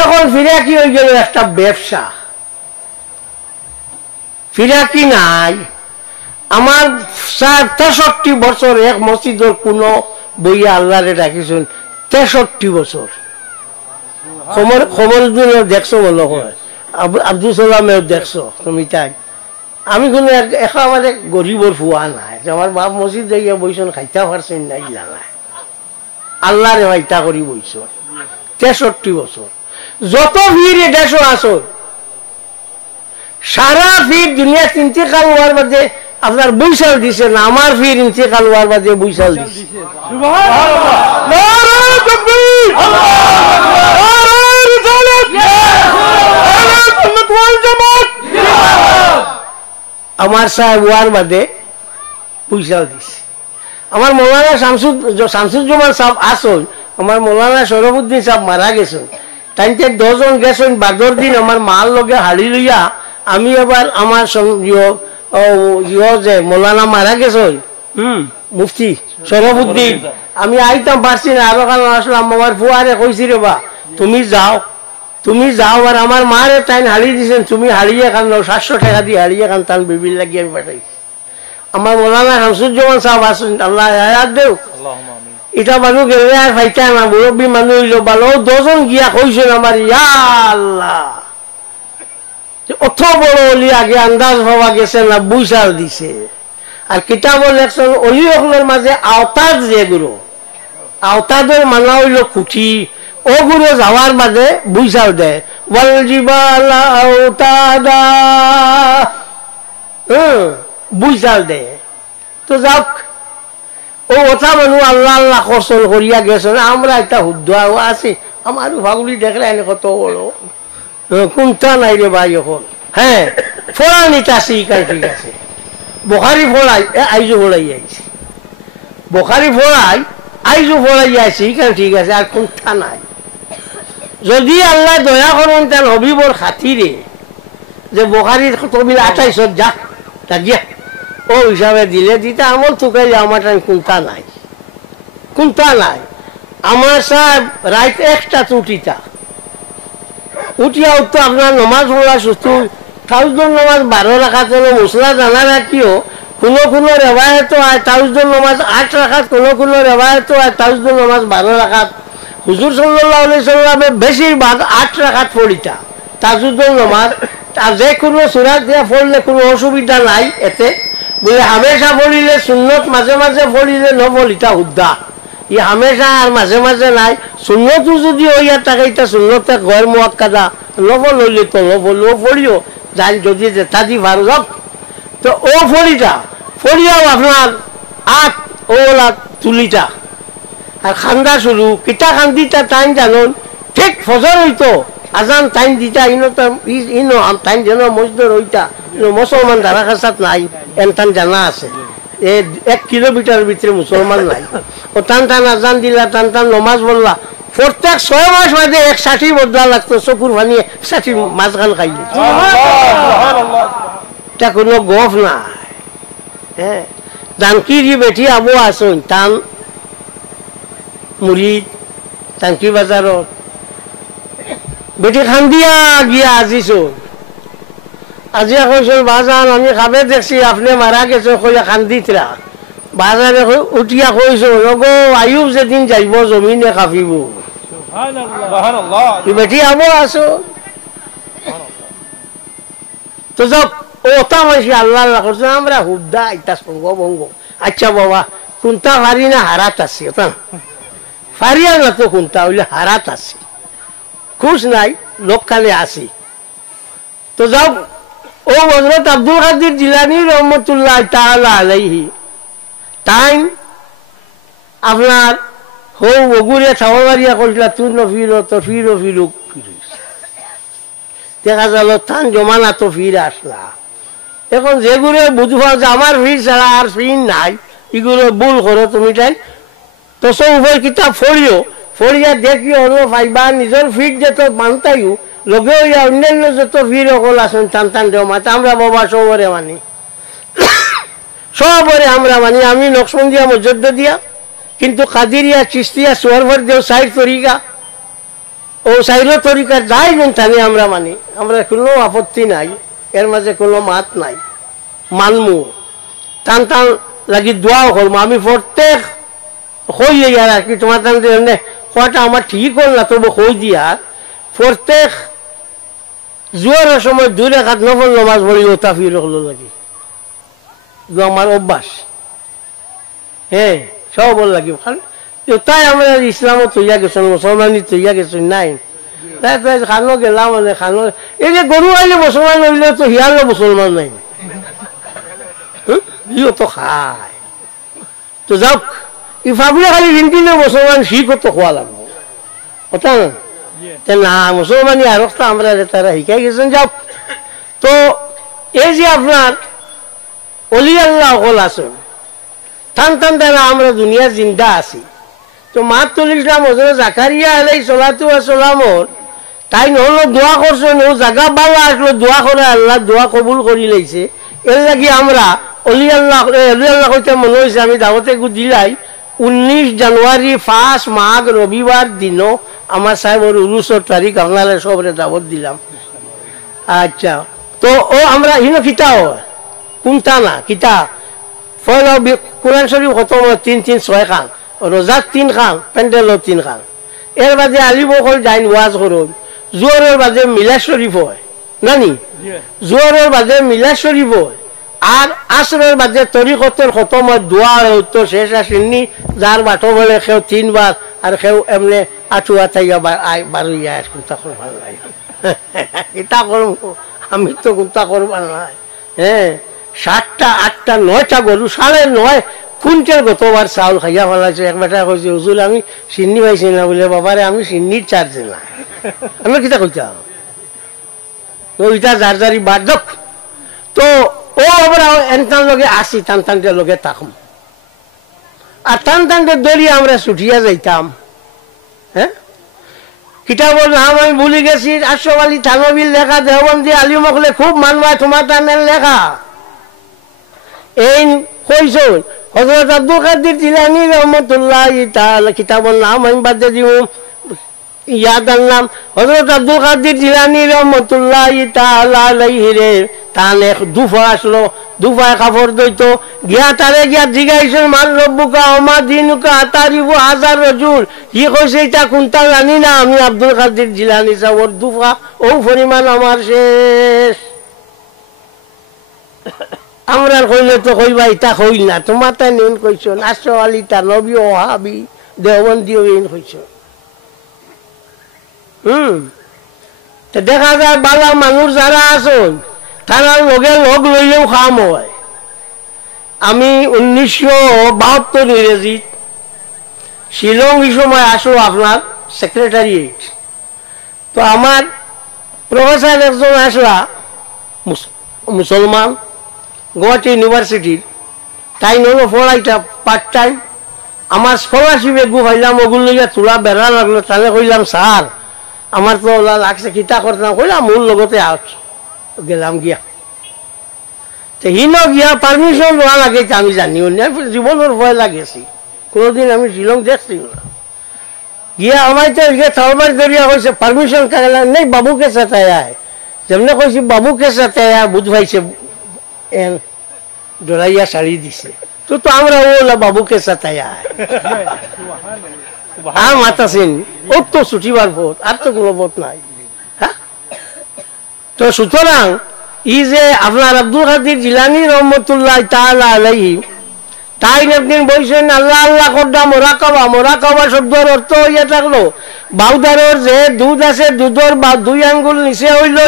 এখন ফিরাকি হয়ে গেল একটা ব্যবসা। ফিরাকি নাই। আমার 63 বছর এক মসজিদের কোনো বইয়া আল্লাহরে ডাকিছেন, 63 বছর। খবরুদ্দিনও দেখছো বলো, আব্দুল সালামেও দেখছো তুমি তাই। আমি কোনো একেবারে গরিবর ফুয়া নাই, আমার বাপ মসজিদ যাইয়া বইছেন, খাইতে পারছেন না ইলা নাই, আল্লাহরে ভাইতা করি বইছ। 63 বছর। যত ভিড় দেশ আসো, সারা ফির দুনিয়া ইন্তেকাল হওয়ার বাদে আপনার বৈশাল দিছে না, আমার ফির ইন্তেকাল হওয়ার বাদে বৈশাল দিছে। আমার সাহেব হওয়ার বাদে বৈশাল দিছে। আমার মৌলানা শামসুজ্জামান সাহেব আসল, আমার মৌলানা শরফুদ্দিন সাহেব মারা গেছেন, তাইতে 10 জন গেছেন। বাদর দিন আমার মার লগে হাড়ি লইয়া আমি এবার আমার যে মৌলানা মারা গেছেন মুফতি শরফুদ্দিন, আমি আইতাম পারছি না, আরো কারণ আসলাম। আমার ফুয়ারে কইছি রে বা তুমি যাও আর আমার মারে তাই হাড়ি দিছেন, তুমি হারিয়ে খান 700 টাকা দিয়ে হারিয়ে খান, তান বিবির লাগিয়ে আমি পাঠাইছি। আমার মৌলানা শামসুজ্জামান সাহেব আসেন, আল্লাহ হায়াত দেও। এটা মানুষ গেলে আর ফাইতা না, মুরব্বী মানুষ হইল ভালো। 10 জন গিয়া কইছেন আমার, ইয়া আল্লাহ অত বড় অলি আগে আন্দাজ হওয়া গেছে না, বৈশাল দিছে। আর কিতাবর লেখছেন অলি সকলের মাঝে আওতাদ, যে গুরু আওতাদের মানা হইল খুঁটি, ও গুরু যাওয়ার মাঝে বৈশাল দেয়। ওয়াল জিবালা আওতাদা, বৈশাল দেয়। তো যাক, ও কথা মানুষ আল্লাহ আল্লাহ কসল করিয়া গেছেন। আমরা একটা হুদ্দা আছি, আমার ভাগুলি দেখলে এনে কত বড় কোনটা নাই রে ভাই এখন। হ্যাঁ, ফোড়ানিটা আছে, ঠিক আছে। বোখারি ফোড়াই আইজো ফোড়াই আইছি, বোখারি ফোড়াই আইজো ফোড়াই আইছি, ঠিক আছে। আর কোনটা নাই। যদি আল্লাহ দয়া করেন তার হবিবর খাতিরে যে বোখারির তবিল 28 যা গিয়া ও হিসাবে দিলে দিতে আমল তুকাইলে আমার কোনটা নাই, কোনটা নাই। আমার সাহেব রাত 1টা উঠিতা উঠিয়া উঠতো আপনার নমাজ পড়া সুস্থ তাউজুদ নমাজ 12 রাখাত মশলা জানা রাখিও, কোনো রেবায়ত হয় তাউজুদ নমাজ 8 রাখাত, কোনো রেবায়ত হয় তাউজুদ নমাজ 12 রাখাত। হুজুর সাল্লাল্লাহু আলাইহি সাল্লামে বেশিরভাগ 8 রাখাত পড়িতা তাজুদ নমাজ। আর যে কোনো সূরা দিয়া পড়লে কোনো অসুবিধা নাই এতে, বলে হামেশা পড়িলে সুন্নত, মাঝে মাঝে পড়িলে নপড়িতা হুদ্দা। ই হামেশা আর মাঝে মাঝে নাই। সুন্নতও যদি হইয়া থাকে, এটা সুন্নতে গয়ের মুআক্কাদা, নফল হইলে তো নফল, ও পড়িও যাই যদি যেটা দি ভালো যাক। তো ও পড়িয়াও আপনার 8 ওলা তুলিটা আর খান্দা শুরু। কিতা খান্দিটা টাইম জানুন, ঠিক ফজর হইতো আজান টাইম দিতা, ইনো টাইম যেন মসজিদের হইতা, মুসলমান ধারা খাসাত নাই, এনটান জানা আছে। 1 কিলোমিটার ভিতরে মুসলমান নাই। ও টান আজান দিলা, টান নমাজ বললা। প্রত্যেক 6 মাস বাদে 1 ষাঠি বদলা লাগতো, চকুর ভানি 60 মাছ গান খাইলে। এটা কোনো গফ নাই। হ্যাঁ, জানকির বেটি আবু আসুন, টান মুরিদ টাঙ্কি বাজারত বেটি খান্দিয়া গিয়া আজিছো। আজিয়া কইছো বাজান আমি খাবে দেখছি আপনি মারা গেছো, কইয়া খান্দিতরা। বাজারে উঠিয়া কইছো রগো আয়ুব যেদিন যাইব জমিনে কাঁপিব। বেটি আবো আছো তো যাক। ওটা মাসি আল্লাহ আল্লাহ করছে, আমরা হুদ্দা ইটা সঙ্গ ভঙ্গ। আচ্ছা বাবা, কোনটা পারি না হারাত আছে, ওটা ফারিয়া না তো কোনটা হইলে হারাত আছে, খুশ নাই লোকখানে আসি। তো যাও, ও হযরত আব্দুল কাদির জিলানী রহমতুল্লাহ তাআলা আলাইহি তাই আপনার হৌ বগুড়ে ছাওয়ারিয়া কইলা তুই নফিরো তো ফিরো ফিরুক দেখা গেল থান জমানা তো ফিরে আসলা। এখন যেগুলো বুঝবা যে আমার ফির ছাড়া আর ফির নাই, এগুলো ভুল করো তুমি। তাই তো সৌফের কিতাব ফড়িয়া দেখিও হলো পাইবা নিজের ফিট যেত মানতাইও লগে হইয়া অন্যান্য যত ফির সকল আসেন টান জমাতে আমরা বাবা সবরে মানি, সবরে আমরা মানি। আমি নকশবন্দিয়া মসজিদ দিয়া, কিন্তু কাদিরিয়া চিস্তিয়া সোয়ারভর দেও সাইড তরিকা ও সাইলো তরিকা যাই জানি আমরা মানি, আমরা কোনো আপত্তি নাই, এর মাঝে কোনো মাত নাই, মানমু টান টান লাগি দোয়াও করবো। আমি প্রত্যেক হই আর কি তোমার টান কয়টা আমার ঠিক হল না, তবু হই দিয়া প্রত্যেক জোয়ারের সময় 2 রাকাত নফল নামাজ পড়ি ও তাফির হলো লাগি, আমার অভ্যাস। হ্যাঁ সব বল লাগি, তাই আমরা ইসলামও তৈয়া গেছেন, মুসলমানি তৈয়া গেছেন নাই, তাই তাই খানো গেলাম মানে খানো। এই যে গরু আইলে মুসলমান হইলে তো হিয়ালে মুসলমান নাই, ইও তো খায়। তো যাওক ইফাবলে খালি রিন্টিনে মুসলমান শিখ তো খোয়া লাগবো, কথা না মুসলমানি আর আমরা তারা শিখাই গেছেন। যাওক তো এই যে আপনার অলি আল্লাহ হল আছেন, টান টান টানা আমরা দুনিয়া জিন্দা আছি। তো মাতুল ইসলাম হযরত জাকারিয়া আলাইহিস সালাতু ওয়াস সালামর তাই নহলো দোয়া করছেন, ও জায়গা বালা আসলো দোয়া করে, আল্লাহ দোয়া কবুল করি লাইছে। এর লাগি আমরা অলি আল্লাহ হইতে মনে হয়েছে আমি দাওয়াতে দিলাই 19 জানুয়ারি 5 মাঘ রবিবার দিনও আমার সাহেবের উরুসের তারিখ আপনারা সবরে দাওয়াত দিলাম। আচ্ছা তো ও আমরা হিনো কিতাও কোনটা না কিতা ফলো কোরআন শরীফ খতম 3-3-6 খান, রোজাত 3 খান, প্যান্ডেলও 3 খান। এর বাদে আলিম সকল যাইন ওয়াজ করুন। জোহরের বাদে মিলাদ শরীফ হয় নানি, জোহরের বাদে মিলাদ শরীফ হয়। আর আসরের বাদে তরিকতের খতম হয়, দোয়া হইতো শেষ আসেননি, যার বাটো বলে কেউ 3 বার আর কেউ এমনি আঠুয়া থাইয়া বারুইয়া কোনটা করে ভালো লাগে এটা করব আমি তো কোনটা করবার নাই। হ্যাঁ 7টা 8টা 9টা গরু 9.5 কুইন্টাল গতবার চাউল খাইয়া ফেলাইছে। এক বেটা কইছে হুজুর আমি চিন্নি পাইছি না, বলে বাবারে আমি চিন্নির চার্জ না, আমি কিতা কইতাম ওইটা যার যারি বার্ধক। তো ও আমরা এনটার লগে আসি, টান টানটার লগে থাকুম, আর টান টানটার দড়িয়ে আমরা ছুটিয়া যাইতাম। হ্যাঁ কিতাবর নাম আমি ভুলে গেছি, আশরাফ আলী থানভীর লেখা, দেওবন্দি আলিমকলে খুব মানবা তোমার টানের লেখা। এই কইছুন হযরত আব্দুল কাদের জিলানী রহমাতুল্লাহ তাআলা, কিতাবর নাম আমি বাদ দিব ইয়াদ আনলাম, হযরত আব্দুল কাদের জিলানী রহমাতুল্লাহ তাআলা আলাইহি রে তান এক দুফা আসলো, দুফায় কাপড় দইতো গিয়া তারে গিয়া জিগাইছেন মান রব্বুকা ওমা দিনুকা আতারিবু হাজার রজুল। কি কইছে এটা কোনটা জানি না, আমি আব্দুল কাদের জিলানী সাহেবের দুফা ও পরিমাণ আমার শেষ। আমরা কইলে তো কইবা এটা কই না, তোমার তাই নেন কইছেন আশরাফ আলী থানভী ওহাবি দেওবন্দি ওইন কইছেন। দেখা যায় বালা মানুষ যারা আছেন তারা লগে লগ লইলেও কাম হয়। আমি 1972 ইংরেজিত শিলং এই সময় আসলো আপনার সেক্রেটারিয়েট। তো আমার প্রফেসর একজন আসলা মুসলমান গুয়াহাটি ইউনিভার্সিটির, তাই নলো পড়াইটা পার্ট টাইম। আমার স্কলারশিপ এগু হইলাম, ওগুলো লইয়া তোলা বেড়া লাগলো। তাহলে কইলাম স্যার আমার তো ওলা লাগছে কিতা করতাম, কইলাম মোর লগতে আস গেলাম গিয়া। তো হিন গিয়া পারমিশন লওয়া লাগে আমি জানিও না, জীবনের ভয় লাগেছি, কোনোদিন আমি শিলং দেখছি না। গিয়া আমার তো থালমার দরিয়া কইছে পারমিশন কাগলা নেই, বাবুকে সাথে আয়। যেমনে কইছি বাবুকে সাথে আয়, বুঝ পাইছে ডরাইয়া শাড়ি দিছে। তো তো আমরা ওলা বাবুকে সাথে আয় আর মাতাছেন ওর তো ছুটিবার ভোট, আর তো কোনো ভোট নাই। হ্যাঁ তো সুতরাং ই যে আপনার আব্দুল কাদের জিলানী রহমতুল্লাহ তাআলা আলাইহি, তাই একদিন বলছেন আল্লাহ আল্লাহ করদা মোরাকাবা। মোরাকাবা শব্দের অর্থ হইয়া থাকলো বাউদারের যে দুধ আছে, দুধের বা 2 আঙ্গুল নিচে হইল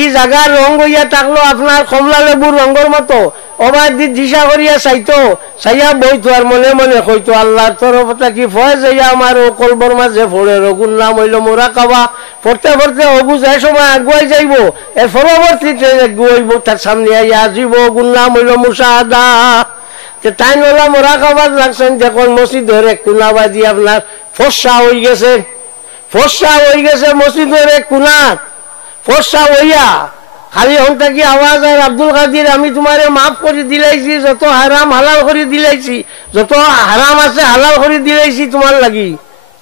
ই জায়গার রং হইয়া থাকলো আপনার কমলা লেবুর রঙের মতো। অবাধ দিশা করিয়া চাইতো, চাইয়া বইতো আর মনে মনে কইতো আল্লাহর তরফটা কি ফয় যাইয়া আমার ও কলবর মাঝে ফোড়ে। রগুর নাম হইল মোরাকাবা। পড়তে পড়তে অবু যে সময় আগুয়াই যাইব, এর পরবর্তীতে আগুয়াইব তার সামনে আইয়া আসিব। ওগুর নাম হইল মুশাহাদা। তাই নলা মোরাকাবাদ লাগছেন যখন মসজিদের এক কোনাবাদি আপনার ফর্সা হয়ে গেছে মসজিদের এক কোনাত ফর্সা হইয়া খালি হন্তা কি আওয়াজ আর আব্দুল কাদের আমি তোমারে মাফ করে দিলাইছি, যত হারাম হালাল করে দিলাইছি, যত হারাম আছে হালাল করে দিলাইছি তোমার লাগি।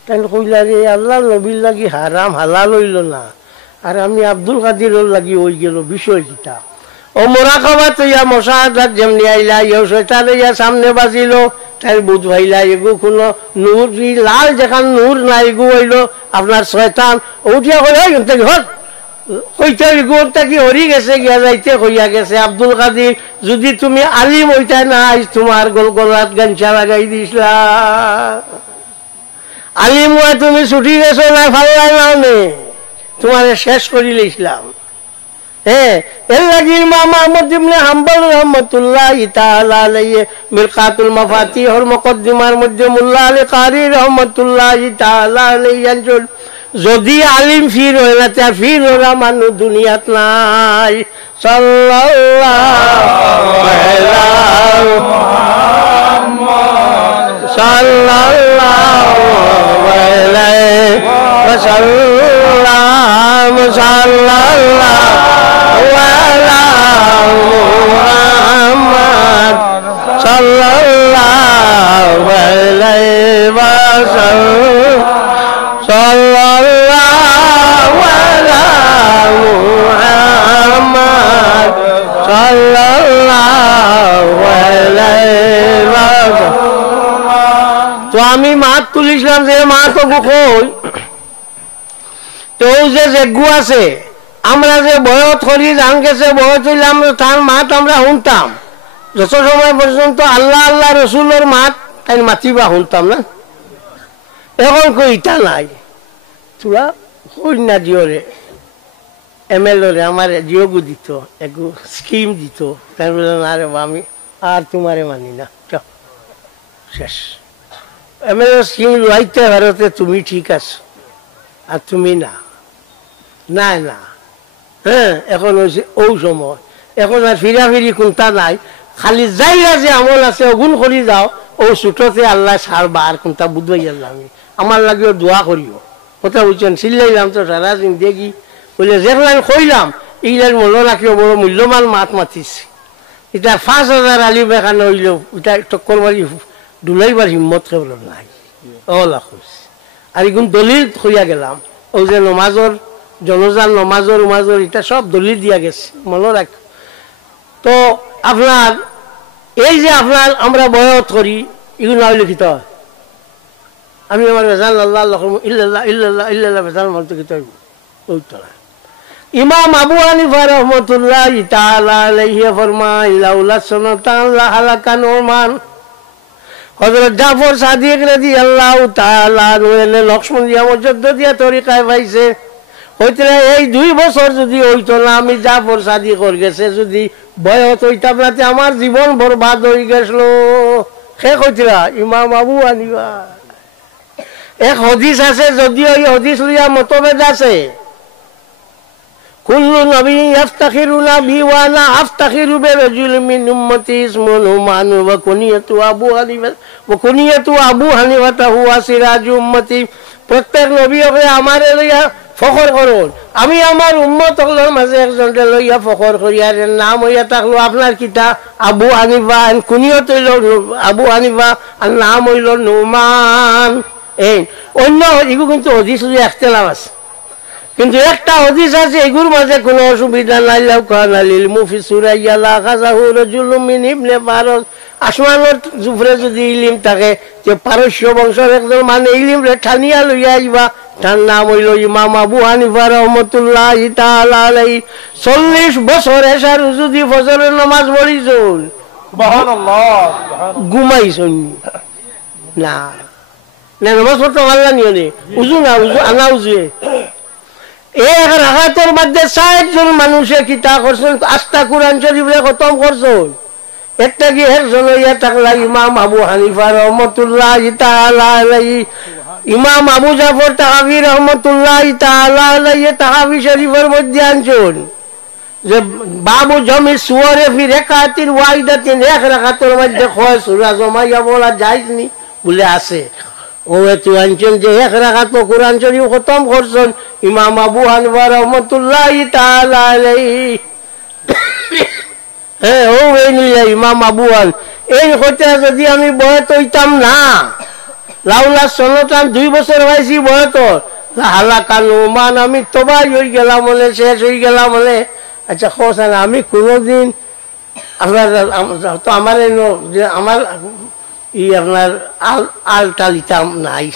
তাই কইলা রে আল্লাহ নবীর লাগি হারাম হালাল হইল না, আর আমি আব্দুল কাদিরের লাগি হই গেল বিষয় কিতা। ও মোরাকাবা তৈয়া মশাহাদাত যেমনি আইলা ইয়ে শয়তান ইয়া সামনে বাজিল, তাই বুধ ভাইলা এগু কোনো নূর লাল যেখান নূর না এগু হইল আপনার শয়তান উঠিয়া কই হট কইতে এগুটা কি হরি গেছে গিয়া যাইতে হইয়া গেছে। আব্দুল কাদির যদি তুমি আলিম হইতা না আজ তোমার গলাত গাঞ্চা লাগাই দিসলা, আলিম হয়ে তুমি ছুটি গেছো না ফাল্লাই নাও নে, তোমার শেষ করিলে ইসলাম। হ্যাঁ, এর লাগি ইমাম আহমদ ইবনে হাম্বল রহমাতুল্লাহি তাআলা আলাইহি মিরকাতুল মাফাতিহর মুকদ্দিমার মধ্যে মোল্লা আলী কারি রহমাতুল্লাহি তাআলা আলাইহি আনজুল যদি আলিম ফির হয় না তা ফির ওরা মানুষ দুনিয়াত নাই। সাল্লাল্লাহু আলাইহি সাল্লাল্লাহু আলাইহি ওয়াসাল্লাম সাল্লাল্লাহু আলা মুহাম্মদ সাল্লাল্লাহু আলাইহি ওয়াসাল্লাম সাল্লাল্লাহু আলা মুহাম্মদ সাল্লাল্লাহু আলাইহি ওয়াসাল্লাম। তো আমি মাত তুলিছিলাম যে মা তো কই তো যে যেগু আছে আমরা যে বয়ত করি জান গেছে বয়ত হইলে আমরা তার মাত আমরা শুনতাম যত সময় পর্যন্ত আল্লাহ আল্লাহ রসুলের মাত তাই মাতিবা শুনতাম না। এখন কই ইটা নাই, তোরা কই না দিওরে MLA আমার জিওগু দিত একটু স্কিম দিত, তাই বললেন আরে আমি আর তোমারে মানি না, শেষ। MLA স্কিম লাইতে ভারতে তুমি ঠিক আছো আর তুমি না না না। হ্যাঁ, এখন হয়েছে ও সময়, এখন আর ফিরাফিরি কোনটা নাই, খালি যাইরা যে আমল আছে অগুন করি যাও ও ছুটতে আল্লাহ ছাড়বা, আর কোনটা বুঝবাই আল্লাহ আমি আমার লাগেও দোয়া করিও। কথা বুঝছেন, চিল্লাইলাম তো সারা দিন দেখি বলে যেগুলান কইলাম এইগুলার মূল্য রাখিও বড় মূল্যবান মাত মাতিছে। এটা 5,000 আলিম এখানে হইল, এটা টক্কর মারি ডুলাইবার হিম্মত কেবল নাই। আর এগুন দলিল হইয়া গেলাম, ও যে নমাজর জনজান নমাজর উমাজর এটা সব দলিল দিয়া গেছে, মনে রাখ। তো আপনার এই যে আপনার আমরা বয়ত করি এগুলো না লিখিত হয়, আমি আমার বেজান আল্লাহ ইল্লাল্লাহ ইল্লাল্লাহ ইল্লাল্লাহ বেজান মতো লিখিত হইব ওই তো না। ইমাম আবু হানিফা রাহমাতুল্লাহি তাআলা আলাইহি ফরমায় লাউলা সুন্নাতান লা হালাকান ওমান। হযরত জাফর সাদিক রাদিয়াল্লাহু তাআলা আনহু লক্ষ্মণ দিয়া মজদ্দ দিয়া তরিকায় পাইছে, হইতে এই 2 বছর যদি হইতো না আমি জাফর সাদিকর গেছে যদি বয়স হইতাম না আমার জীবন বরবাদ হয়ে গেছিল। সে কইতরা ইমাম আবু হানিফা। এক হদিস আছে, যদিও এই হদিস লইয়া মতভেদ আছে। কুল্লু নবী ইফতাখিরুনা বি ওয়া আনা আফতাখিরু বিরাজুল মিন উম্মতি ইসমুহু নুমান ওয়া কুনিয়াতু আবু হানিফা ওয়া কুনিয়াতু আবু হানিফা হুয়া সিরাজু উম্মতি। প্রত্যেক নবীকে আমারে লইয়া ফখর করুন, আমি আমার উম্মতগুলোর মাঝে একজনকে লইয়া ফখর করি, আর নাম হইয়া থাকলো আপনার কিতা আবু হানিফা, কুনিয়ত হইল আবু হানিফা, আর নাম হইল নুমান। এই অন্য এগুলো কিন্তু হদিস একতেলাম আছে, কিন্তু একটা হদিস আছে এগুলোর মাঝে কোনো অসুবিধা নাই। আসমানের জুফরে যদি ইলিম থাকে যে পারস্য বংশের একজন মানে ইলিম রে ঠানিয়া লইয়া আইবা, তার নাম হইল ইমাম আবু হানিফা রাহমাতুল্লাহি তাআলা আলাইহি। 40 বছর এশার যদি ফজরের নামাজ পড়িছুন ঘুমাইছুন না না, নামাজ পড়তে পারলা নিয়ে উজু না উজু আনা উজুয়ে এক রাগাতের মধ্যে 60 জন মানুষে কিতা করছেন, আস্থা কোরআন শরীফে খতম করছেন। একটা কি একজন হইয়া থাকলা ইমাম আবু হানিফা রাহমাতুল্লাহি তাআলা আলাইহি। ইমাম আবু জাফর তাহাবি রহমতুল্লাহি তাআলা আলাইহি তাহাবি শরীফের মধ্যে আনছেন যে বাবু জমি সুয়ারে ফি রাকাতিন ওয়াহিদাতিন, এক রাকাতের মধ্যে কয় সূরা জমাইয়া বলা যায়নি বলে আছে। ও এত আনছেন যে এক রাকাত কোরআন শরীফ খতম করছেন ইমাম আবু হানিফা রাহমাতুল্লাহি তাআলা আলাইহি। হ্যাঁ, ও এই ইমাম আবু হানিফা এই কথা যদি আমি বয়স হইতাম না লাউলা সনতান 2 বছর হয়েছি বয়তর হালা কানু মান আমি তবাই হয়ে গেলাম বলে শেষ হয়ে গেলাম বলে আচ্ছা খোঁজ আমি কোনোদিন আপনার তো আমার যে আমার আপনার আলটা লিতাম নাই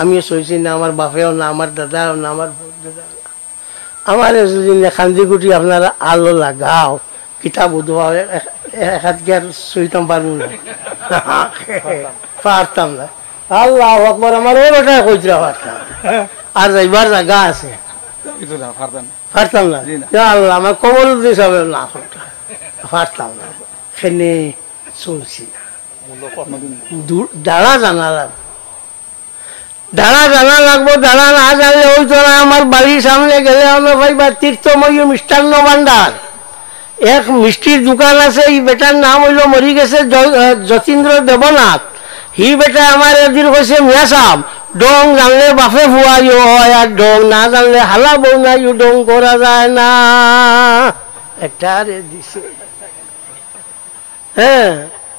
আমিও সইছি না আমার বাপেও না আমার দাদাও না আমার দাদা আমার যদি খান্দিগুটি আপনারা আলো লাগাও কিতাব উদ্ভব এক হাত গিয়ে সইতাম পারবো না পারতাম না আল্লাহ আকবর আমার ওই ওটা কইতরা পারতাম আর যাইবার জায়গা আছে পারতাম না আল্লাহ আমার কবল দিস হবে না পারতাম না সেনে শুনছি না দাঁড়া জানা লাগবে দাঁড়া জানা লাগবো দাঁড়া না জানলে ওই তো আমার বাড়ির সামনে গেলে আমরা ভাই বা তীর্থময়ী মিষ্টান্ন ভান্ডার এক মিষ্টির দোকান আছে এই বেটার নাম হইল মরি গেছে যতীন্দ্র দেবনাথ হি বেটা আমার এদিন কইছে মিয়া সাহেব ডং জানলে বাপে ফুয়াইও হয় আর ডং না জানলে হালা বউ না ইউ ডং করা যায় না একটা রে দিছে হ্যাঁ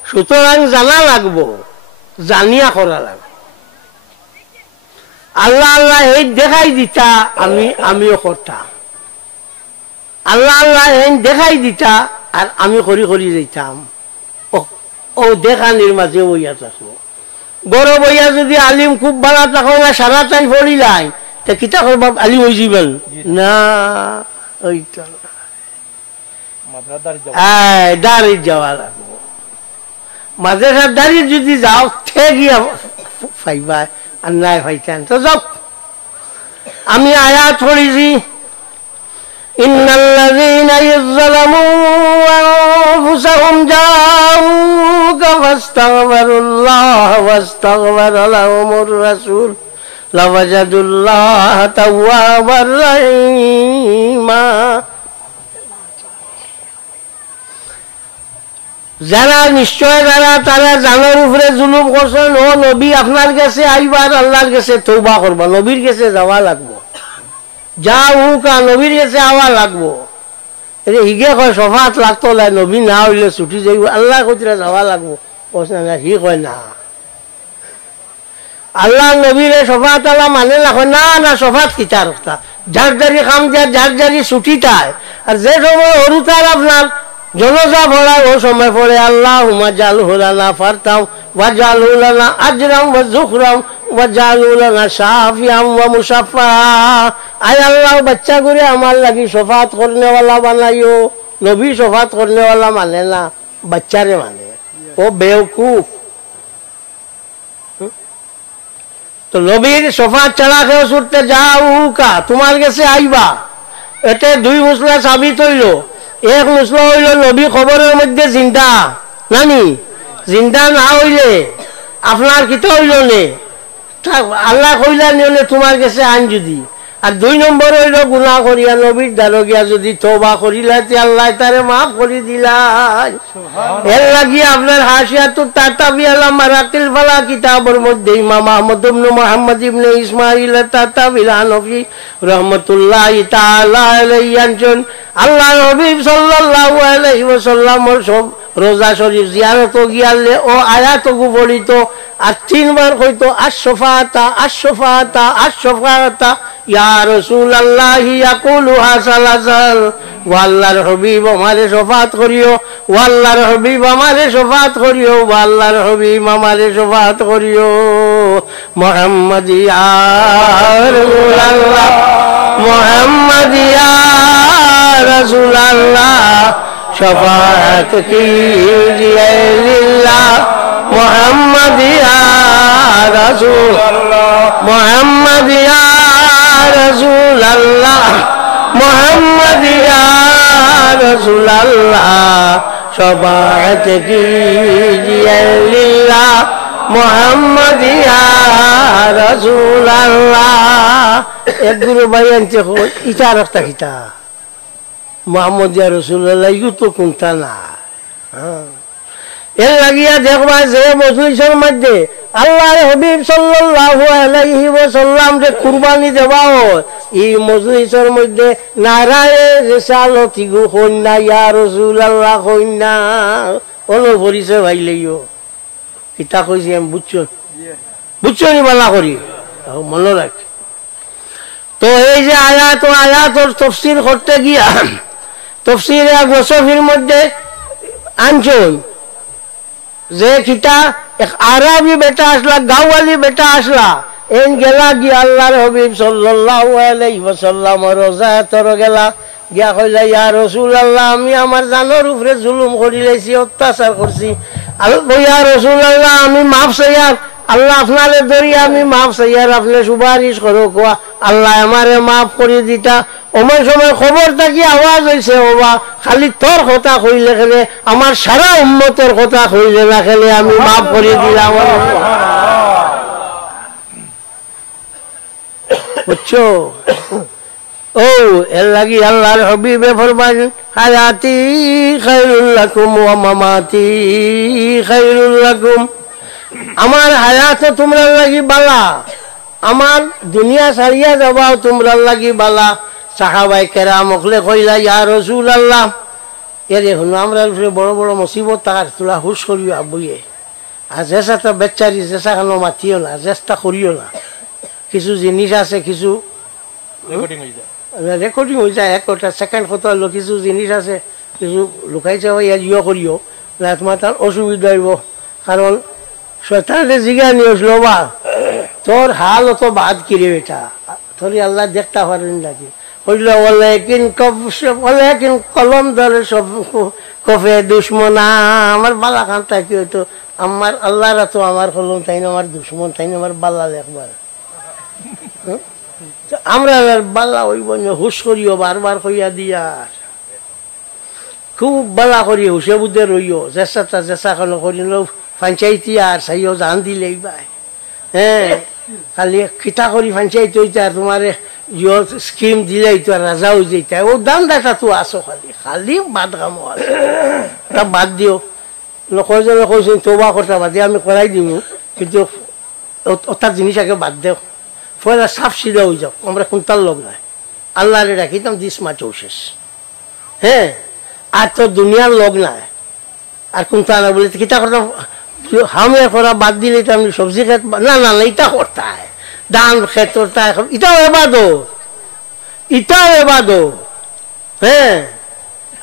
সুতরাং জানা লাগবো জানিয়া করা লাগবে আল্লাহ আল্লাহ এই দেখাই দিতা আমিও করতাম আল্লাহ আল্লাহ এই দেখাই দিতা আর আমি করি করি দিতাম ও দেখানির মাঝে বইয়া থাকবো গরো বইয়া যদি আলিম খুব ভালো থাকো না সারা টাইম পড়িলাই তা কিতা করবা আলিম হয়ে যাবেন না ওইটা দাঁড়িয়ে যাওয়া লাগবো মাদ্রাসার দাঁড়িয়ে যদি যাও থে গিয়া পাইবা আর নাই পাইতেন তো যাও আমি আয়াত পড়িছি ইন্নাল্লাযীনা ইয়াযলামু আনফুসাহুম জাউকা ফাস্তাগফিরুল্লাহ ওয়াস্তাগফারা লাহুমুর রাসূল লাওয়াজাদুল্লাহ তাওয়াবার রাহিমা যারা নিশ্চয় যারা তারা জানার উপরে জুলুম করছেন ও নবী আপনার কাছে আইবার আল্লাহর কাছে তওবা করবা নবীর কাছে যাওয়া লাগবো যা হুকা নবীর কাছে আওয়া লাগবো হিগে কয় সফাত লাগতো না নবী না হইলে ছুটি যাইব আল্লাহ কইরা যাওয়া লাগবো না হি কয় না আল্লাহ নবীরে সফাত আল্লাহ মানে না কয় না না সফাত কিতা রক্তা যার জারি খাম দিয়া যার জারি ছুটি তাই আর যে সময় হরুতার আপনার জনজা ভরা ও সময় পড়ে আল্লাহ জাল হুলানা ফারতাম ওয়া জাল হুলানা আজরাম ওয়া যুখরাম ওয়া জাল হুলানা শাফিয়াম ওয়া মুশাফফা আয় আল্লাহ বাচ্চা করে আমার লাগি শফাত করনে वाला বানাইও নবী শফাত করনে वाला মানে না বাচ্চারে মানে ও বেওকুফ তো নবীর শফাত ছাড়া কেউ ছুটতে যাও কা তোমার কাছে আইবা এতে 2 মশলা সাবিত হইল এক মশলা হইল নবী খবরের মধ্যে জিন্দা নানি জিন্দা না হইলে আপনার কিতা হইল নে আল্লাহ কইলা নিলে তোমার কাছে আইন যদি আর 2 নম্বর হইল গুনাহ করিয়া নবীর দারগিয়া যদি তওবা করিলাতে আল্লাহ তারে মাফ করে দিলাই এর লাগি আপনার হাসিয়াতুত তাতাবি আলা মারাতিল ফালা কিতাবের মধ্যে ইমাম আহমদ ইবনে মুহাম্মদ ইবনে ইসমাঈল তাতাবি হানাফি রাহমাতুল্লাহি তাআলা আলাইহি আনছেন আল্লাহ নবী সাল্লাল্লাহু আলাইহি ওয়াসাল্লামের সব রোজা শরীফ জিয়ারত গিয়ালে ও আয়াত গু পড়িত আর 3 বার কইতো আশ-শাফাতা আশ-শাফাতা আশ-শাফাতা ইয়া রাসূলুল্লাহ ইয়াকুলুহা সালাসাল ওয়া আল্লাহর হাবিব আমারে শফাত করিও ওয়া আল্লাহর হাবিব আমারে শফাত করিও ওয়া আল্লাহর হাবিব আমারে শফাত করিও মুহাম্মদ ইয়া রাসূলুল্লাহ মুহাম্মদ ইয়া রাসূলুল্লাহ শফাত कीजिए लिल्लाह मुहम्मद या रसूल मुहम्मद या रसूल अल्लाह मुहम्मद या रसूल अल्लाह शफात कीजिए लिल्लाह मुहम्मद या रसूल अल्लाह एक गुरु बयान से हो इशारा रखता मोहम्मद या रसूलुल्लाह यू तो कुंता ना এর লাগিয়া দেখবা যে মজলিসের মধ্যে আল্লাহর হাবিব সাল্লাল্লাহু আলাইহি ওয়াসাল্লাম যে কুরবানি দেওয়াও এই মজলিসের মধ্যে নারায়ে রিসালতি গো কইনা ইয়া রাসূলুল্লাহ কইনা ওলো পরিচয় ভাইলেইও কিতা কইছি আমি বুঝছো বুঝছো নি বালা করি মনে রাখ। তো এই যে আয়াতর তফসির করতে গিয়া তফসিরে নসফির মধ্যে আনছুন যে কিতা এক আরবি বেটা আসলা, গাওয়ালি বেটা আসলা, এন গেলা গিয়া আল্লাহর হাবিব সাল্লাল্লাহু আলাইহি ওয়াসাল্লাম রোজাতর গেলা গিয়া কইলা ইয়া রাসূলুল্লাহ আমি আমার জানের উপরে জুলুম করি লাইছি, অত্যাচার করছি, ইয়া রাসূলুল্লাহ আমি মাফ চাইয়ার, আল্লাহ আপনারে ধরিয়া আমি মাফ চাইয়ার, আপনি সুপারিশ করো কোয়া আল্লাহ আমারে মাফ করে দিতা। অমন সময় খবর থাকি আওয়াজ হয়েছে ওবা খালি তোর কথা কইলে খেলে আমার সারা উম্মতের কথা কইলে না খেলে আমি মাফ করে দিলাম। বুঝছো? ও এর লাগি আল্লাহর হাবিবে ফরমান হায়াতি খায়রুল লাকুম ওয়া মামাতি খায়রুল লাকুম, আমার হায়াত তোমরা লাগি বালা, আমার দুনিয়া ছাড়িয়া যাবাও তোমরা লাগি বালা। সাহাবায়ে কেরাম ওকলে কইলা ইয়া রাসূলুল্লাহ এর এখন আমরা বড় বড় মুসিবত তার তোলা হুশ করিও আবুয়ে, আর জেসা তো বেচারি জেসা কেন মাতিও না, চেষ্টা করিও না, কিছু জিনিস আছে কিছু রেকর্ডিং হয়ে যায়, একটা সেকেন্ড কথা হলো কিছু জিনিস আছে কিছু লুকাইছে ইয়ে করিও না, তোমার তার অসুবিধা হইব। কারণ শয়তানে জিগা নিয়ে বা তোর হাল অত বাদ কিরে এটা তোর আল্লাহ দেখতে পারেন নাকি, হইল বলে কিন কলম ধরে সব কফে দুশ্মনা, আমার বালা কান্তা কি হইতো, আমার আল্লাহরা তো আমার কলম তাই না আমার দুশ্মন তাই না আমার বাল্লা একবার আমরা বাল্লা হইব হুশ করিও বারবার কইয়া দিয়া খুব বালা করি হুসে বুদ্ধে রইও, চেষ্টা চেষ্টা কোনো করিল পঞ্চায়েতি আর চাইও জান দিলেই ভাই, হ্যাঁ খালি খিতা করি পঞ্চায়েত হইতে আর তোমার স্কিম দিলেই তো রাজা হয়ে যেতে ও দাম দেখা তো আসো খালি খালি বাদ কামো আছে তা বাদ দিও। কয়জনে কইছেন তোবা কথা বাদে আমি করাই দিব, কিন্তু ওটার জিনিস আগে বাদ দেও, পয়লা সাফ সিধা হয়ে যাও, আমরা কোনটার লোক নাই, আল্লাহরে রাখিতাম দিস মা চৌশেষ, হ্যাঁ আর তো দুনিয়ার লোক নাই, আর কোনটা না বলে কিতা করতাম হামের করা বাদ দিলে তো আমি সবজি খেত না না না ইটা করতে হয়, ধান খেত করতে হয়, ইটাও এবাদো, ইটাও এবাদো, হ্যাঁ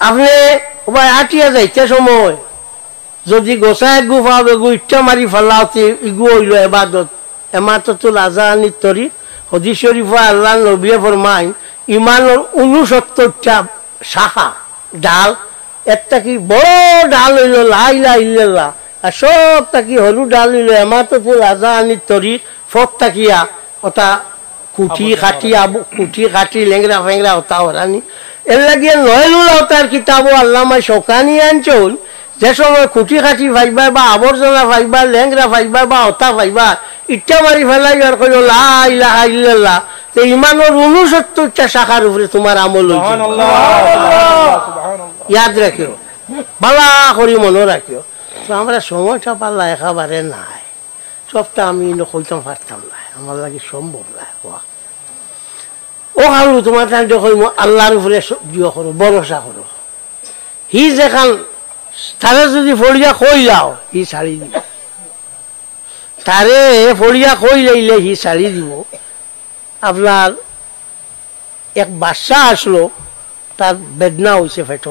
আপনি ওবার আটিয়া যাইতে সময় যদি গোসায় গু পাও এগু ইটা মারি ফেলাওতে ইগু হইল এবাদত। এমাততুল আজানির তরি হদিস শরীফ আল্লাহ নবী ফরমাই ইমানের 69টা শাখা ডাল, একটা কি বড় ডাল হইল লা ইলাহা ইল্লাল্লাহ, আর সব থাকি হলু ডাল হইল এমাততুল আজানির তরি ফট থাকিয়া ওটা কুটি কাটি লেংরা ফেংরা ওটা ওরানি এর লাগিয়ে নয়লুল ওটার কিতাব আল্লামা শৌকানি আনছুন, যে সময় খুঁটি খাটি ফাইবা বা আবর্জনা ফাইবা লেংরা ফাইবা বা ওটা ফাইবা ইটা মারি ফেলাই আর কইল লা ইলাহা ইল্লাল্লাহ, তো ইমানের 69টা শাখার উপরে তোমার আমল হইছে, ইয়াদ রাখিও বালা করি মনে রাখিও। তো আমরা সময়টা পাল্লা একেবারে নাই, সবটা আমি কইতাম পারতাম না, আমার লাগে সম্ভব না। ও হারু তোমার টাইমটা কইম আল্লাহর উপরে দিও করো ভরসা করো, হি যেখান তারে যদি ফড়িয়া কই যাও হি ছাড়ি দিব, তারে ফড়িয়া কই লাইলে হি ছাড়ি দিব। আপনার এক বাচ্চা আসলো, তার বেদনা হয়েছে পেট,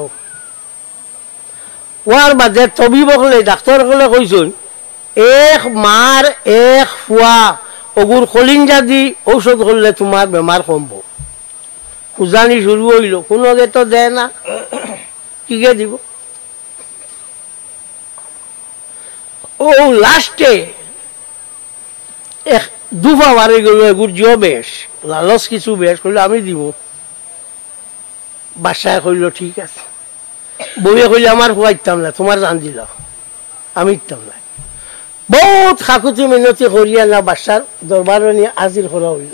ওয়ার বাদে তবি বকলে ডাক্তার কলে কইছেন এক মার এক ফুয়া অগুর কলিঞ্জা দি ঔষধ করলে তোমার বেমার কমব। উজানি শুরু হইল, কোনো আগে তো দেয় না, কিকে দিব। ও লাস্টে এক দুফা বাড়ি গেল, এগুর জিও বেশ লালস কিছু বেশ করলে আমি দিব। বাসায় কইল ঠিক আছে, বইয়ে কইলে আমার খুয়াইতাম না, তোমার জান দিল আমি ইতাম না। বহুত খাকুতি মিনতি করিয়া না বাসার দরবার নিয়ে হাজির করা হইল,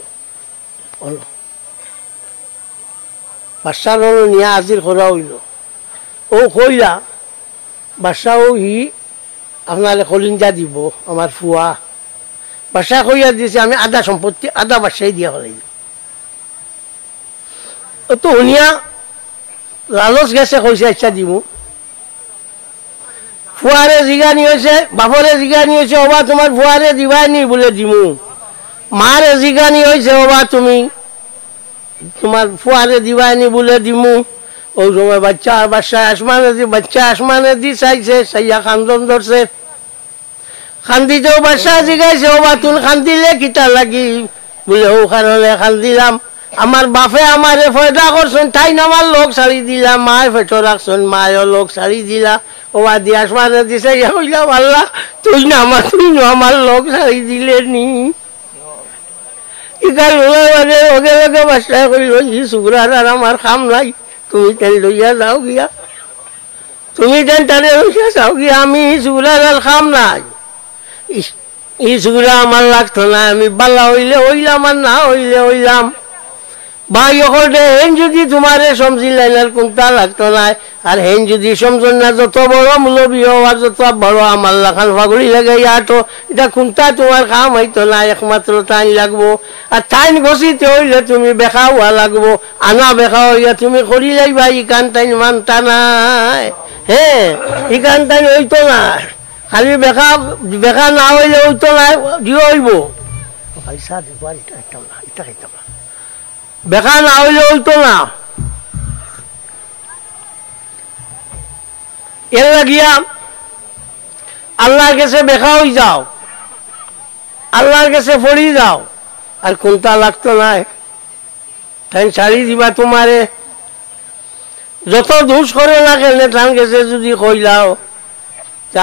বাসার নিয়ে হাজির করা হইল। ও কইলা বাসা ও হি আপনার কলিঞ্জা দিব আমার ফুয়া, বাসা কইয়া দিয়েছে আমি আধা সম্পত্তি আধা বাসায় দিয়া হলাইল। ও তো শুনিয়া লালচ গেছে, কইছে ইচ্ছা দিব। ফুয়ারে জিগানি হয়েছে, বাপরে জিগানি হয়েছে, ওবা তোমার ফুয়ারে দিবাইনি বলে দিমু। মারে জিগানি হয়েছে, ওবা তুমি তোমার ফুয়ারে দিবাইনি বলে দিমু। ওই সময় বাচ্চা আসমানে দি চাইছে, সাইয়া খান্দন ধরছে। খান্দিতেও বাচ্চা জিগাইছে, ওবা তুমি খান্দিলে কিতা লাগি বলে ও কারণে খান্দিলাম। আমার বাপে আমারে ফয়দা করছেন, তাই না আমার লোক ছাড়ি দিলাম। মায় ফেটো রাখছেন, মায়ও লোক ছাড়ি দিলা। ওবা দি আসমানে দিছে, হইলাম আল্লাহ তুই না আমার লোক ছাড়ি দিলে নি। ইকাল মানে ওকে লোকে বাচ্চা করিল, ই সুগ্রার আর আমার খাম নাই, তুমি তেল লইয়া যাও গিয়া, তুমি তেন তারে লইয়া যাও গিয়া, আমি সুগ্রার আর খাম নাই। ই সুগ্রা আমার লাগতো না, আমি বালা হইলে হইলাম আর না হইলে হইলাম। ভাই ওখানে হেন যদি তোমারে সমঝিলেন আর কোনটা লাগতো না, আর হেন যদি সমঝন না, যত বড় মূলবী হওয়ার যত বড় আমার লাখান ফাগুড়ি লাগে ইয়াটো, এটা কোনটা তোমার কাম হইতো না, একমাত্র টাইম লাগবো। আর টাইম ঘষিতে হইলে তুমি বেখা হওয়া লাগবো, আনা বেখা হইয়া তুমি করি লাইবা, ইকান টাইম মানতা নাই। হ্যাঁ, ইকান টাইম হইতো না, খালি বেখা বেখা না হইলে হইতো না, দিয়ে হইব বেখা না হইলে হইতো না। এর লাগিয়া আল্লাহর কাছে বেখা হয়ে যাও, আল্লাহর কাছে পড়ি যাও, আর কোনটা লাগতো না তাই ছাড়ি দিবা। তোমারে যত দোষ করে না কেন তার কাছে যদি কইলাও,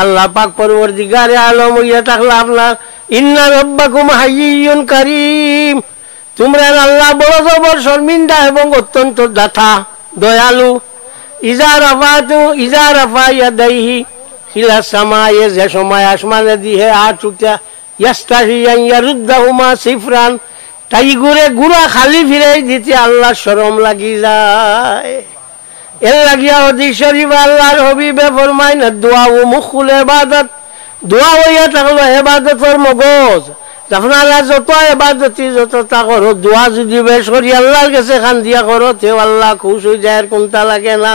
আল্লাহ পাক পরবর্তীকারে আলম হইয়া থাকলে আপনার ইন্না রব্বাকুম হাইয়্যুন কারীম, তোমরা আল্লাহ বড় জবর শর্মিন্দা এবং অত্যন্ত দাতা দয়ালু। ইজা রাফা ইয়াদাইহি ইলা সামায়ে, যে সময় আসমানে দিয়ে হাত উঠা, ইয়াস্তাহি আন ইয়ারুদ্দাহুমা সিফরান, তাই গুড়া খালি ফিরাই দিতে আল্লাহ শরম লাগি যায়। এর লাগিয়া হাদিস শরীফ আল্লাহর হাবিবে ফরমায় না, দোয়া ও মুখুল ইবাদত, দোয়া হইয়া থাকলো ইবাদতের মগজ। আপনারা যত ইবাদতি যত তা করো, দোয়া যদি বেশ করি আল্লাহর কাছে খান দিয়া করো, তেও আল্লাহ খুশ হয়ে যায়, আর কোনটা লাগে না।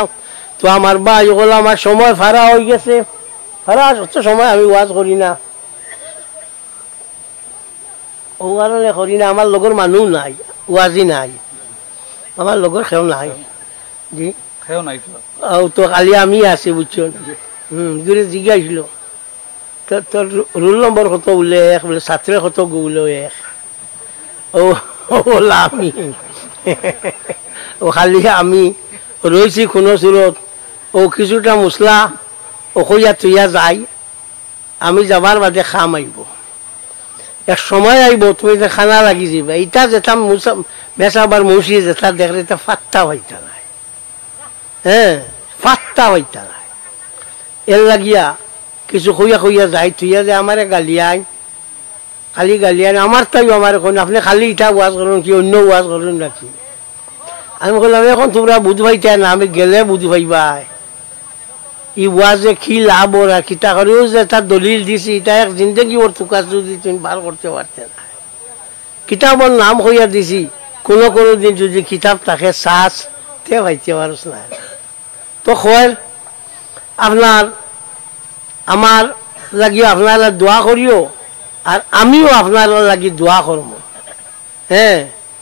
তো আমার ভাই হল, আমার সময় ফারা হয়ে গেছে, ফারা অত সময় আমি ওয়াজ করি না, ও কারণে করি না। আমার লগর মানুষ নাই, ওয়াজি নাই, আমার লগর খেও নাই, জি খেও নাই। তো কালি আমি আছি বুঝছো, ঘুরে জিজ্ঞাসিল তোর রোল নম্বর কত বলে এক, বলে ছাত্রের কত বলে এক। ও আমি ও খালি আমি রয়েছি কোনো সুরত, ও কিছুটা মশলা ও কইয়া তুইয়া যাই, আমি যাবার বাদে খাম আইব, এক সময় আইব তুমি যে খানা লাগি যাবা। ইটা যেটা মেসাবার মৌসি যেটা দেখলে এটা ফাত্তা হইতা নাই, হ্যাঁ ফাত্তা হইতা নাই। এর লাগিয়া কিছু কইয়া যাই, তুইয়া যে আমারে গালিয়াই, খালি গালিয়াই আমার তাই আমার এখন আপনি খালি ইটা ওয়াজ করুন কি অন্য ওয়াজ করুন নাকি। আমি বললাম এখন তোমরা বুঝ পাইতা না, আমি গেলে বুঝ পাইবাই ই ওয়াজে কি লাভ ওরা কিতা করেও যে তার দলিল দিছি, এটা এক জিন্দগি ওর তুকার যদি তুমি বার করতে পারতে না। কিতাবর নাম হইয়া দিছি, কোনো দিন যদি কিতাব থাকে শ্বাস তে পাইতে পারস না। তো খোয়ার আপনার আমার লাগি আপনারা দোয়া করিও, আর আমিও আপনার লাগি দোয়া করবো। হ্যাঁ,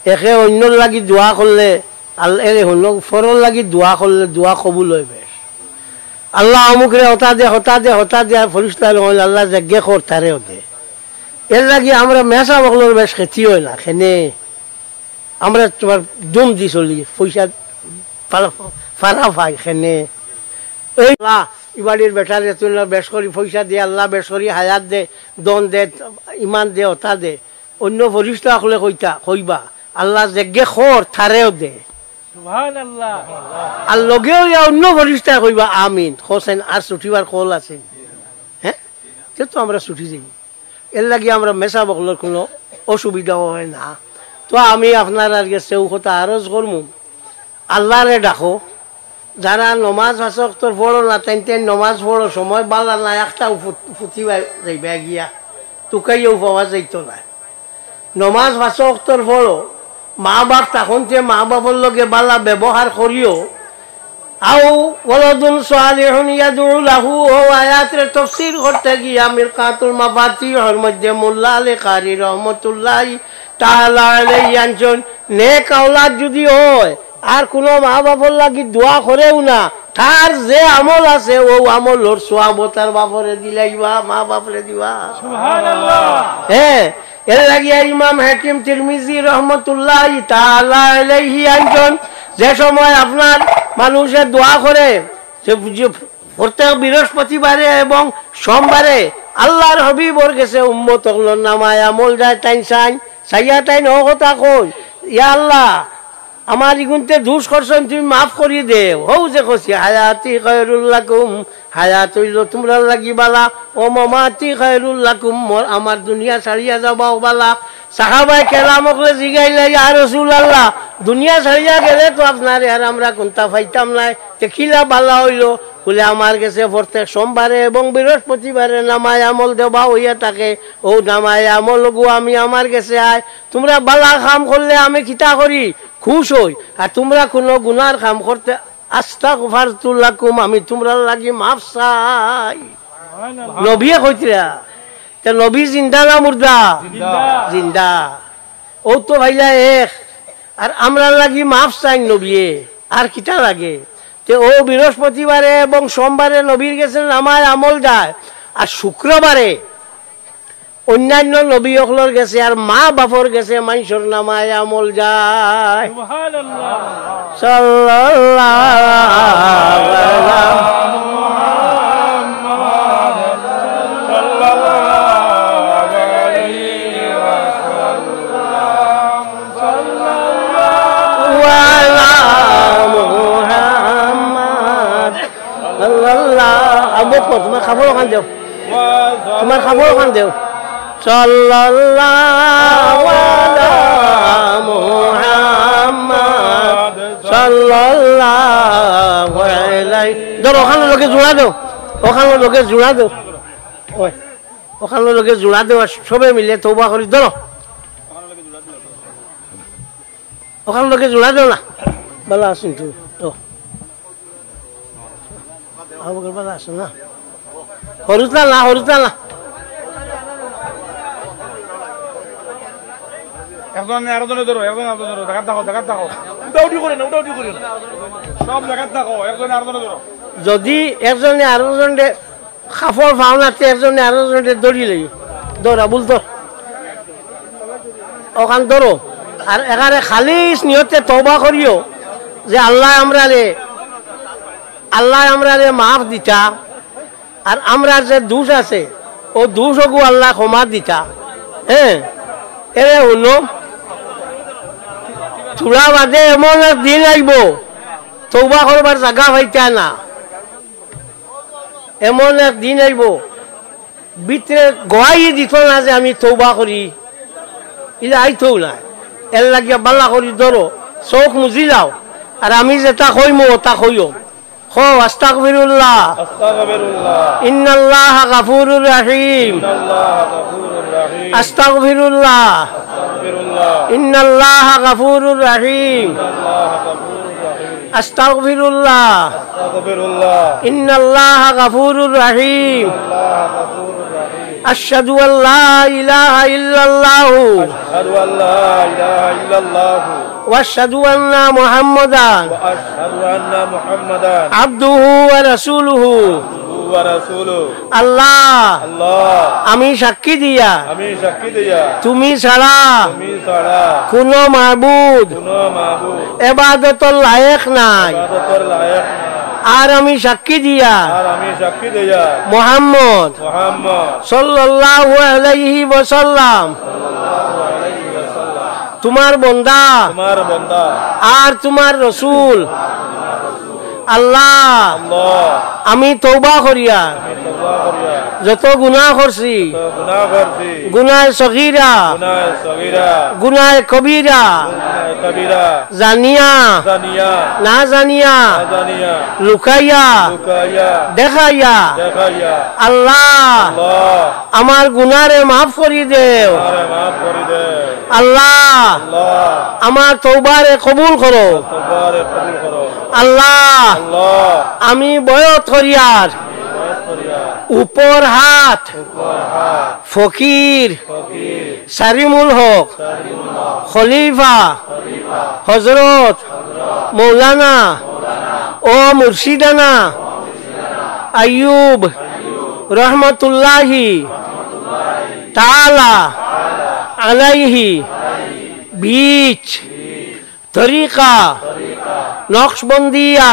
একে অন্যর লাগি দোয়া করলে আল্লাহ, ফরর লাগি দোয়া করলে দোয়া কবুল হয় বেশ। আল্লাহ অমুকরে হতা দে ফরিস্তা আল্লাহ যজ্ঞে কর তারেও দে। এর লাগি আমরা মেসা বকলোর বেশ খেতি হয় না, খেনে আমরা তোমার দুম দি চলি পয়সা ফারা পাই খেনে। এই ইবাড়ির বেটারে তুই বেশ করি পয়সা দিয়ে, আল্লাহ বেশ করি হায়াত দে, দন দে, ইমান দে, হতা দে। অন্য ফরিস্তা হলে কইবা আল্লাহ যজ্ঞে কর তারেও দে, আর লগেও অন্য ফরিস্তা কইবা আমিন হোসেন। আর ছুটিবার কল আছে, হ্যাঁ তো আমরা ছুটি যাই। এর লাগে আমরা মেসা বকলোর কোনো অসুবিধাও হয় না। তো আমি আপনার আর গেছে কথা আরজ করমু, আল্লাহরে ডাকো। যারা নমাজ আসক তোর পড়ো না, তেন নমাজ পড়ো, সময় বালা না, একটাও ফুটিবা যাইবা গিয়া টুকাইও পাওয়া যাইত না। নমাজ আসক তোর পড়ো, মা বাপ তখন যে মা বাবার লগে বালা ব্যবহার করিও, আও ওয়ালাদুন সালিহুন ইয়াদউ লাহু ও আয়াতের তাফসীর করতে গিয়া মিরকাতুল মাফাতিহর মধ্যে মোল্লা আলী কারি রহমাতুল্লাহি তাআলা আলাইহি আনছেন নেক আওলাদ যদি হয় আর কোনো মা বাবার লাগি দোয়া করেও না, তার যে আমল আছে ও আমলর সওয়াব তার বাপরে দিলাইবা, মা বাপরে দিবা। সুবহানাল্লাহ। হ্যাঁ, এর লাগিয়া ইমাম হাকিম তিরমিজি রহমাতুল্লাহি তাআলা আলাইহি আনছেন যে সময় আপনার মানুষের দোয়া করে প্রত্যেক বৃহস্পতিবারে এবং সোমবারে আল্লাহর হবিবর গেছে উম্মত নামায় আমল যায় টাইন সাইয়া টাইন ও কথা কই, ইয়া আল্লাহ আমার ইগুনতে দোষ করছেন তুমি মাফ করি দে। হৌ যে কছি হায়াতি খায়রুল লাকুম, হায়াত হইল তোমরা লাগি বালা, ও মামাতি খায়রুল লাকুম, আমার দুনিয়া ছাড়িয়া যাবাও বালা। সাহাবায়ে কেরামকে জিগাইলে ইয়া রাসূলুল্লাহ দুনিয়া ছাড়িয়া গেলে তো আপনার আর আমরা কোনটা পাইতাম নাই, তে কিলা বালা হইল? বলে আমার কাছে প্রত্যেক সোমবারে এবং বৃহস্পতিবারে নামায় আমল দেবা হইয়া থাকে, ও নামায় আমল গো আমি আমার কাছে আয়, তোমরা বালা কাম করলে আমি কিতা করি খুশ হই, আর তোমরা কোনো গুনার কাম করতে আস্তাগফারতু লাকুম আমি তোমরা লাগি মাফ চাই। নবীয়ে কইতরা, তে নবী জিন্দা না মুর্দা? জিন্দা। ও তো ভাইলা এক, আর আমরা লাগি মাফ চাই নবীয়ে, আর কিটা লাগে? তে ও বৃহস্পতিবারে এবং সোমবারে নবীর গেছে নামায় আমল যায়, আর শুক্রবারে অন্যান্য নবী সকলের গেছে আর মা বাপর গেছে মানুষের নামায় আমল যায়। সুবহানাল্লাহ। সাল্লাল্লাহু আলা মুহাম্মদ সাল্লাল্লাহু তোমার খবর ওখান দেও, তোমার খবর ওখান দেও। সাল্লাল্লাহু আলা মুহাম্মদ সাল্লাল্লাহু আলাইহি। ধরো ওখানে লোকে জোড়া দাও, ওখানে লোকে জোড়া দাও, ওখানে লোকে জোড়া দাও, সবে মিলে তওবা করি। ধরো ওখানে লোকে জোড়া দাও না, ভালো আসুন তুমি ভালো আসুন না, হরুতা না হরুতা না। যদি একজনে আরেকজনে খাফর ভাওনাতে একজনে আরেকজনে দৌড়ি লই দৌড়া বলতো ওখান ধরো, আর এখানে খালি নিয়তে তওবা করিও যে আল্লাহ আমরা মাফ দিতা, আর আমরা যে দোষ আছে ও দোষকু আল্লাহ ক্ষমা দিতা। হ্যাঁ, এরে হলো চূড়া বাদে এমন এক দিন আইব তওবা করবার জায়গা পাইতা না, এমন এক দিন আইব ভিতরে গোয়াই দিত না যে আমি তওবা করি, এটা আইতও না। এর লাগিয়া বাল্লা করি ধরো চোখ মুজি যাও, আর আমি যেটা কইমো ওটা কইও। খো আস্তাগফিরুল্লাহ, ইন্নাল্লাহা গাফুরুর রহিম, আস্তাগফিরুল্লাহ, ইন্নাল্লাহা গাফুরুর রহিম, আস্তাগফিরুল্লাহ, ইন্নাল্লাহা গাফুরুর রহিম, আশহাদু আল্লা ইলাহা ইল্লাল্লাহু ওয়া আশহাদু আন্না মুহাম্মাদান আবদুহু ওয়া রাসূলুহু। আল্লাহ আমি সাক্ষী দিয়া তুমি ছাড়া কোনো মাবুদ ইবাদতের লায়েক নাই, আর আমি সাক্ষী দিয়া মুহাম্মদ সাল্লাল্লাহু আলাইহি ওয়াসাল্লাম তোমার বন্দা আর তোমার রসুল। আল্লাহ আমি তওবা করিয়া যত গুনাহ করছি, গুনাহ সগীরা গুনাহ কবিরা, জানিয়া না জানিয়া, লুকাইয়া দেখাইয়া, আল্লাহ আমার গুনারে মাফ করি দেও। আল্লাহ আমার তওবারে কবুল করো। আল্লাহ আমি বয়ত করিয়ার উপর হাত ফকির সারিমুল হক খলিফা হজরত মৌলানা ও মুর্শিদানা আইয়ুব রহমতুল্লাহি তাআলা আলাইহি बीच तरीका नक्शबंदिया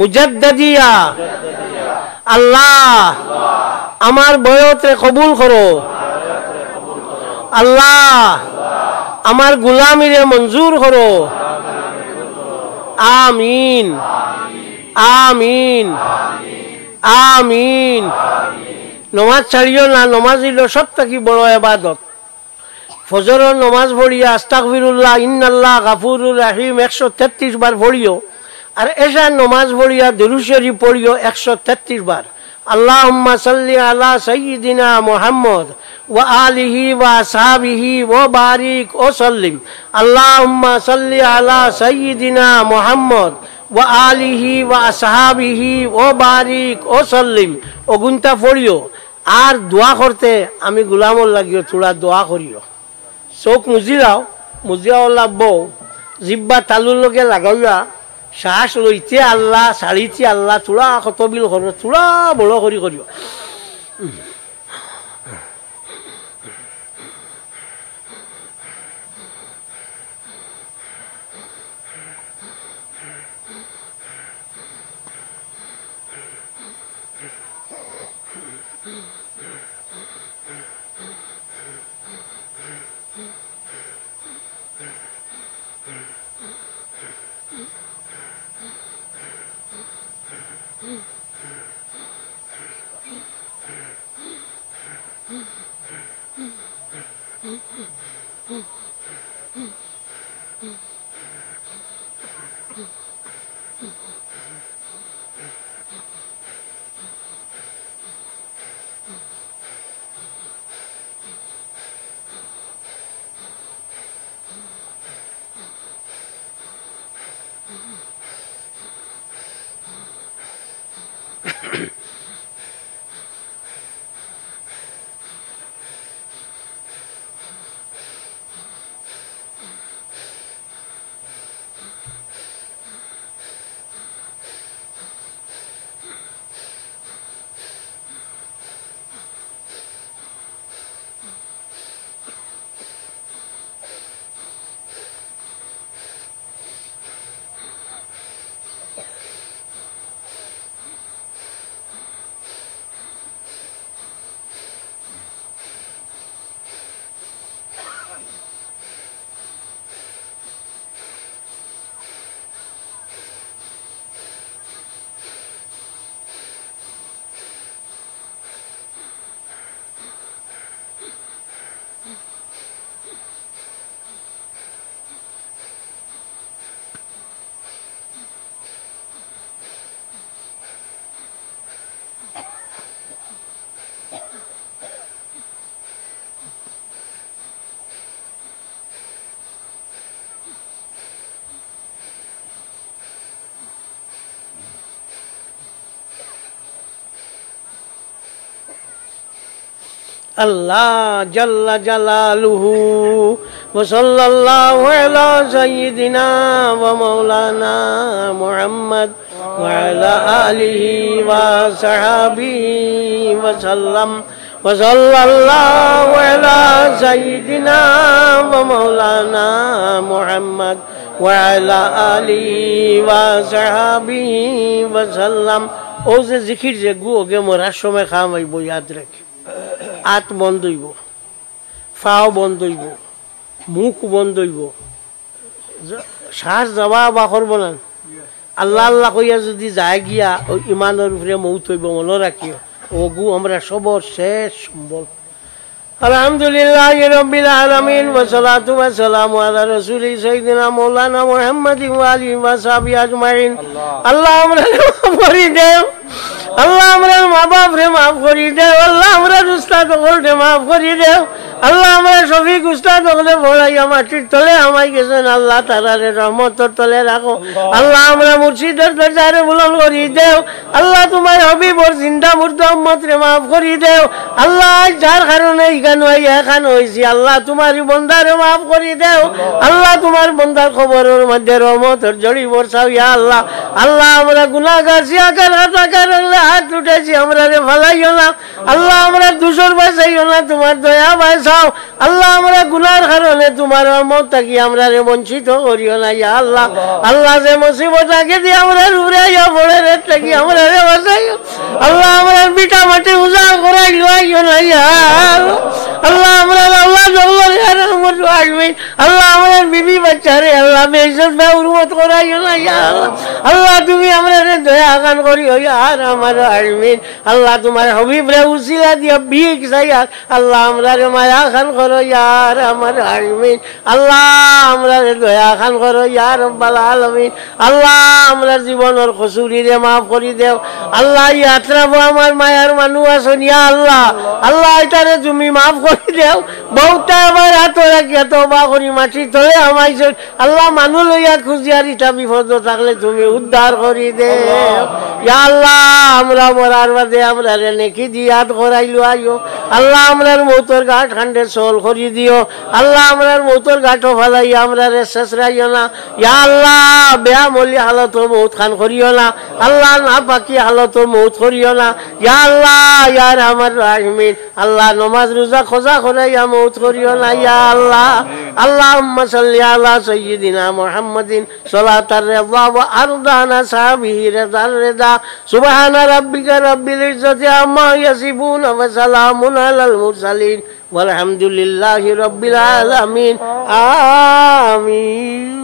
मुजद्ददिया अल्लाह আমার বয়তে কবুল করো আল্লাহ আমার গোলামিরে মঞ্জুর করো আমিন আমিন আমিন নমাজ ছাড়িও না, নমাজ হইল সব থেকে বড় ইবাদত। ফজরের নমাজ পড়িয়া আস্তাগফিরুল্লাহ ইন্নাল্লাহ গাফুরুর রাহিম 133 বার পড়িও, আর এশার নমাজ পড়িয়া দুরূদ শরীফ পড়িও 133 বার। আল্লাহুম্মা সাল্লি আলা সাইয়্যিদিনা মুহাম্মদ ওয়া আলিহি ওয়া আসহাবিহি ওয়া বারিক ওয়া সাল্লিম। আল্লাহুম্মা সাল্লি আলা সাইয়্যিদিনা মুহাম্মদ ওয়া আলিহি ওয়া আসহাবিহি ওয়া বারিক ওয়া সাল্লিম। ওগুনটা পড়িও। আর দোয়া করতে আমি গোলামর লাগিও থোড়া দোয়া করিও। চোখ মুজিরাও, মুজিয়াও লাগবো, জিব্বা তালুর লগে লাগাইয়া শ্বাস লইতে আল্লাহ ছাড়িতে আল্লাহ থোড়া কতবিল করো, থোড়া বড় করি করিও। আল্লাহ জাল্লা জালালুহু ওয়া সাল্লাল্লাহু আলা সাইয়্যিদিনা ওয়া মাওলানা মুহাম্মদ ওয়া আলা আলিহি ওয়া সাহবিহি ওয়া সাল্লাম ওয়া সাল্লাল্লাহু আলা সাইয়্যিদিনা ওয়া মাওলানা মুহাম্মদ ওয়া আলা আলিহি ওয়া সাহবিহি ওয়া সাল্লাম। ও যে জিকির যে গু ওকে মরার সময় খাওয়াইব, ইয়াদ রাখি। হাত বন্ধ হইব, পাও বন্ধ হইব, মুখ বন্ধ হইব, শ্বাস যাওয়া বা করব না। আল্লাহ আল্লাহ কইয়া যদি যায় গিয়া ওই ইমানের উপরে মৌত হইব, মনে রাখিও। ওগু আমরা সবর শেষ সম্বল। আলহামদুলিল্লাহ রাব্বিল আলামিন ওয়া সালাতু ওয়া সালামু আলা রাসূলি সাইয়্যিদিনা মাওলানা মুহাম্মাদিন ওয়া আলিহি ওয়া সাহবিহি আজমাইন। আল্লাহ আমরা মাফ করে দেও, আল্লাহ আমরা মা বাপ রে মাফ করে দেও, আল্লাহ আমরা উস্তাদ রে মাফ করে দেও, আল্লাহ আমরা শফিক উস্তাদ হলে ভরাইয়া মাটির তলে আমায় গেছেন আল্লাহ তারারে রহমতর তলে রাখো আল্লাহ আমরা মুর্শিদের দরজারে বুলন্দ করি দেও আল্লাহ তোমার হবিবর জিন্দা মুর্দা উম্মতরে মাফ করি দেও আল্লাহ যার কারণে এখানে এখান হয়েছি আল্লাহ তোমার বন্দারে মাফ করি দেও আল্লাহ তোমার বন্দার খবরের মধ্যে রহমতর জড়ি বর্ষাও ইয়া আল্লাহ আল্লাহ আমরা গুনাহগার সিয়াকার হাতাকার হাত উঠেছি আমরা রে ফালাইও না আল্লাহ আমরা দুশোর বাঁচাইও না তোমার দয়া বাঁচাও আল্লাহ আমরা গুনার কারণে তোমার রহমত থাকি আমরা রে বঞ্চিত করিও না ইয়া আল্লাহ আল্লাহ যে মুসিবত আগে দিয়ে আমরা রুরাইয়া পড়ে রে থাকি আমরা রে বাঁচাইও আল্লাহ আমরা বিটা মাটি উজাড় করাই লইও না ইয়া আল্লাহ আমরা আল্লাহ জল্লাহ রহমত আসবে আল্লাহ আমার বিবি বাচ্চারে আল্লাহ বেইজ্জত বেউরমত করাইও না ইয়া আল্লাহ আল্লাহ তুমি আমরা রে দয়া আগান করিও ইয়া আমার আমিন আল্লাহ তোমার হবিব রে উসিলা দিয়া ভিক চাইয়া আল্লাহ আমরা রে মায়া খান করো ইয়ার আমার আমিন আল্লাহ আমরা রে দয়া খান করো ইয়া রব্বাল আলামিন আল্লাহ আমরা জীবনের কসুরি রে মাফ করি দেও আল্লাহ ইয়াত্রা আমার মায়ার মানুষ আছেন ইয়া আল্লাহ আল্লাহ এটারে তুমি মাফ করি দেও বহুটা আমার হাত রাখিয়া তওবা করি মাটির তলে আমাইছেন আল্লাহ মানুষ লইয়া খুঁজিয়ার ইটা বিপদ থাকলে তুমি উদ্ধার করি দেও ইয়া আল্লাহ আমরা মরার বাদে আমরা রে নেকি দিয়াত করাইলো আইও আল্লাহ আমরার মৌতর ঘাট খান্ডে সোল করি দিও আল্লাহ আমরার মৌতর ঘাটও ফালাই আমরা রে শেষরাইও না ইয়া আল্লাহ বেয়া মলি হালত মৌত খান করিও না আল্লাহ না পাকি হালত মৌত করিও না ইয়া আল্লাহ ইয়ার আমার রাহমিন আল্লাহ নমাজ রোজা খোঁজা করাইয়া মৌত করিও না ইয়া আল্লাহ আল্লাহুম্মা সাল্লি আলা সাইয়্যিদিনা মুহাম্মাদিন সালাতার রিদা ওয়া আরদানা সাহাবিহি রিদার রিদা সুবহানা রাব্বিকা রাব্বিল ইজ্জাতি আম্মা ইয়াসিফুন ওয়া সালামুন আলাল মুরসালিন ওয়ালহামদুলিল্লাহি রাব্বিল আলামিন আমিন।